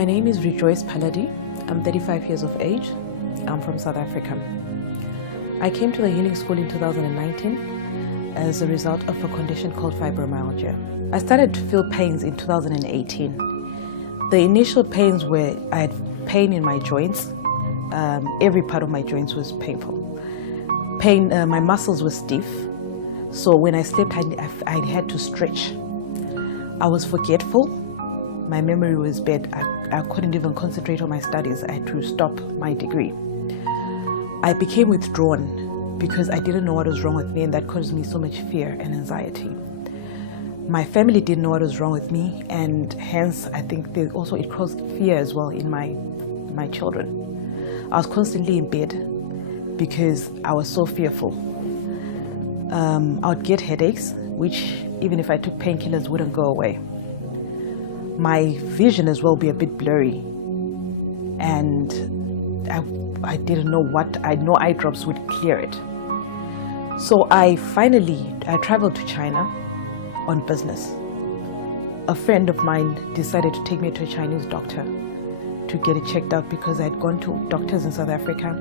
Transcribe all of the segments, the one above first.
My name is Rejoice Paladi. I'm 35 years of age. I'm from South Africa. I came to the healing school in 2019 as a result of a condition called fibromyalgia. I started to feel pains in 2018. The initial pains were, I had pain in my joints. Every part of my joints was painful. My muscles were stiff. So when I slept, I had to stretch. I was forgetful. My memory was bad. I couldn't even concentrate on my studies. I had to stop my degree. I became withdrawn because I didn't know what was wrong with me, and that caused me so much fear and anxiety. My family didn't know what was wrong with me, and hence I think it caused fear as well in my children. I was constantly in bed because I was so fearful. I would get headaches, which even if I took painkillers wouldn't go away. My vision as well be a bit blurry, and I didn't know no eye drops would clear it. So I traveled to China on business. A friend of mine decided to take me to a Chinese doctor to get it checked out because I had gone to doctors in South Africa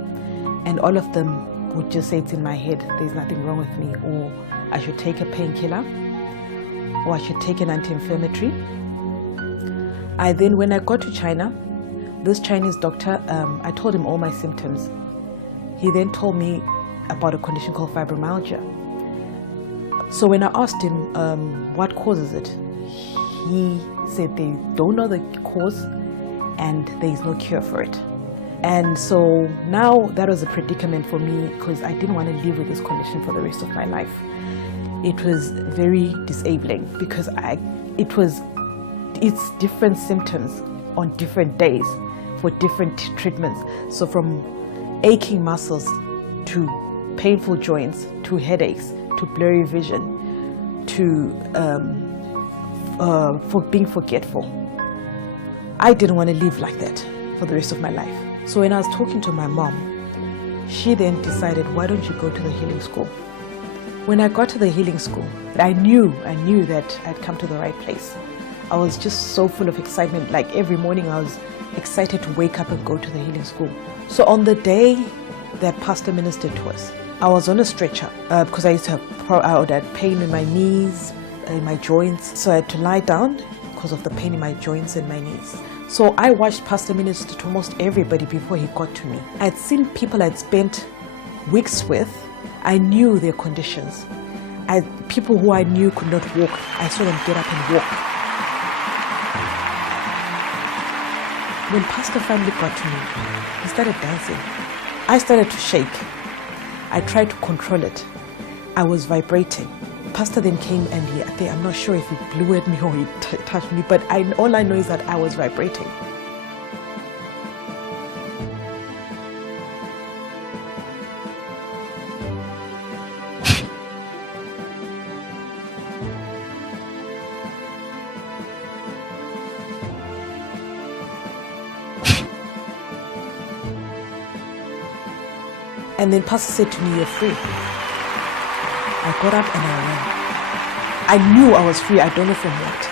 and all of them would just say it's in my head, there's nothing wrong with me, or I should take a painkiller, or I should take an anti-inflammatory. When I got to China, this Chinese doctor, I told him all my symptoms. He then told me about a condition called fibromyalgia. So when I asked him what causes it, he said they don't know the cause and there is no cure for it. And so now that was a predicament for me because I didn't want to live with this condition for the rest of my life. It was very disabling because it's different symptoms on different days for different treatments. So from aching muscles to painful joints to headaches to blurry vision to for being forgetful. I didn't want to live like that for the rest of my life. So when I was talking to my mom, she then decided, why don't you go to the healing school? When I got to the healing school, I knew that I'd come to the right place. I was just so full of excitement. Like every morning I was excited to wake up and go to the healing school. So on the day that Pastor ministered to us, I was on a stretcher because I had pain in my knees, in my joints. So I had to lie down because of the pain in my joints and my knees. So I watched Pastor minister to almost everybody before he got to me. I'd seen people I'd spent weeks with. I knew their conditions. People who I knew could not walk, I saw them get up and walk. When Pastor finally got to me, he started dancing. I started to shake. I tried to control it. I was vibrating. Pastor then came and I'm not sure if he blew at me or he touched me, but all I know is that I was vibrating. And then Pastor said to me, you're free. I got up and I ran. I knew I was free, I don't know from what,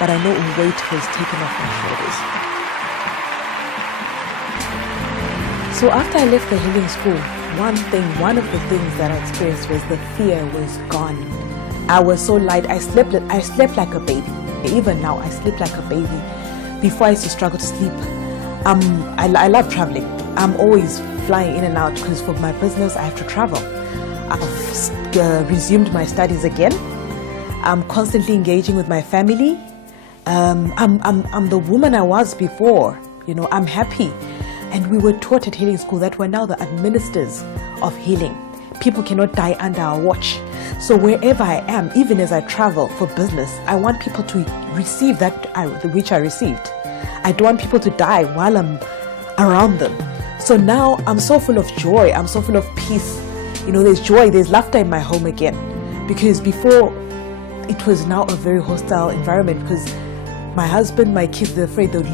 but I know a weight was taken off my shoulders. So after I left the healing school, one of the things that I experienced was the fear was gone. I was so light, I slept like a baby. Even now, I sleep like a baby. Before I used to struggle to sleep. I love traveling. I'm always flying in and out because for my business I have to travel. I've resumed my studies again. I'm constantly engaging with my family. I'm the woman I was before. I'm happy. And we were taught at healing school that we're now the administrators of healing. People cannot die under our watch. So wherever I am, even as I travel for business, I want people to receive which I received. I don't want people to die while I'm around them. So now I'm so full of joy. I'm so full of peace. There's joy, there's laughter in my home again. Because before, it was now a very hostile environment because my husband, my kids, they're afraid they'll lose